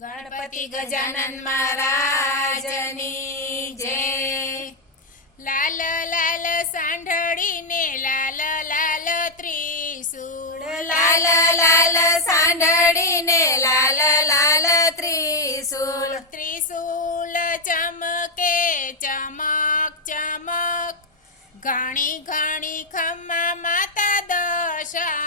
ગણપતિ ગજાનન મહારાજની જય. લાલ લાલ સાંઢળીને લાલ લાલ ત્રિશુળ. લાલ લાલ સાંઢળીને લાલ લાલ ત્રિશુળ. ત્રિશુળ ચમકે ચમક ચમક. ઘણી ઘણી ખમ્મા માતા દશા.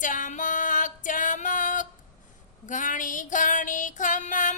ચમક ચમક. ઘણી ઘણી ખમા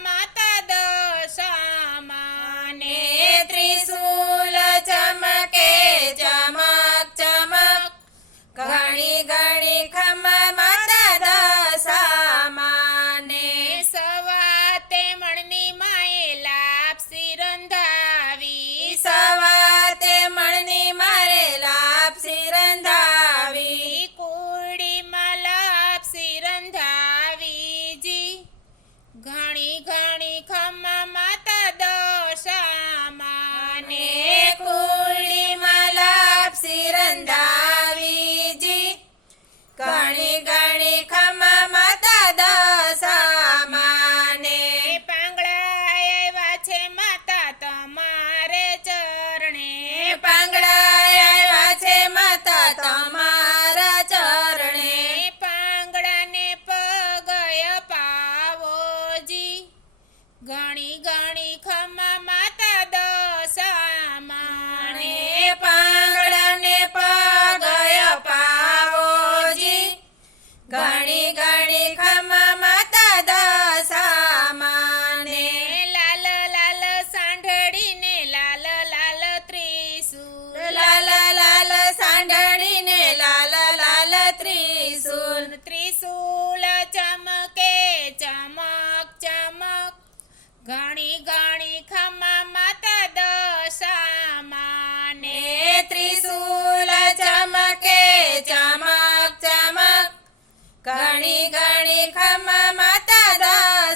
ઘણી ઘણી ખમ માતા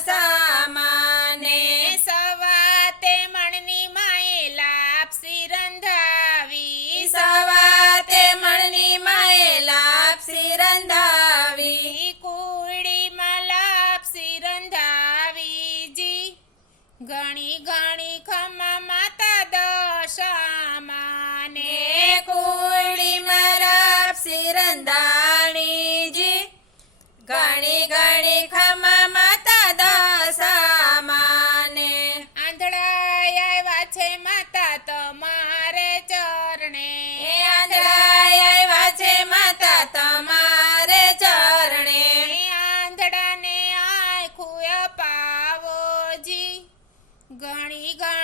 દશામાને સવાતે મણની માએ લાપસી રંધાવી. સવાતે મણની માએ લાપ રંધાવી. કુડીમાં લાપસી રંધાવી જી. ઘણી ઘણી ખમ માતા દશામાને કુડીમાં લાપસી રંધાણી. ગણી ગણી ખમ માતા દશામાને. આંધળાય આવ્યા છે માતા તમારે ચરણે. આંધળાય આવ્યા છે માતા તમારે ચરણે. આંધળાને આખું પાવોજી. ગણી ગણી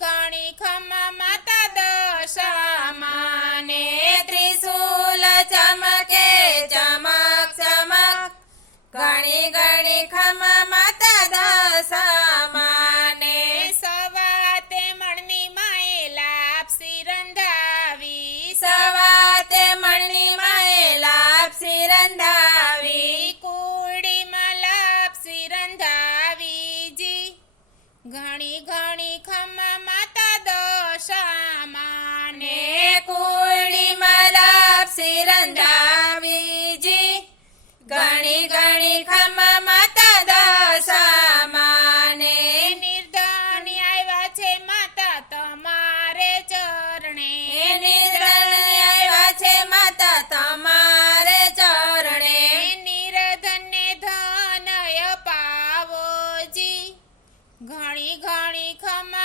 ઘણી ખમા માતા દશામાને ને ત્રિશૂલ ચમકે, ચમક ચમક. ઘણી ઘણી ખમા માતા દશામાને. સવાતે મણની માએ લાપસી રંધાવી સવાતે મણની માએ લાપસી રંધાવી કુડીમાં લાપસી રંધાવી જી. ઘણી ઘણી ઘણી ઘણી ખમા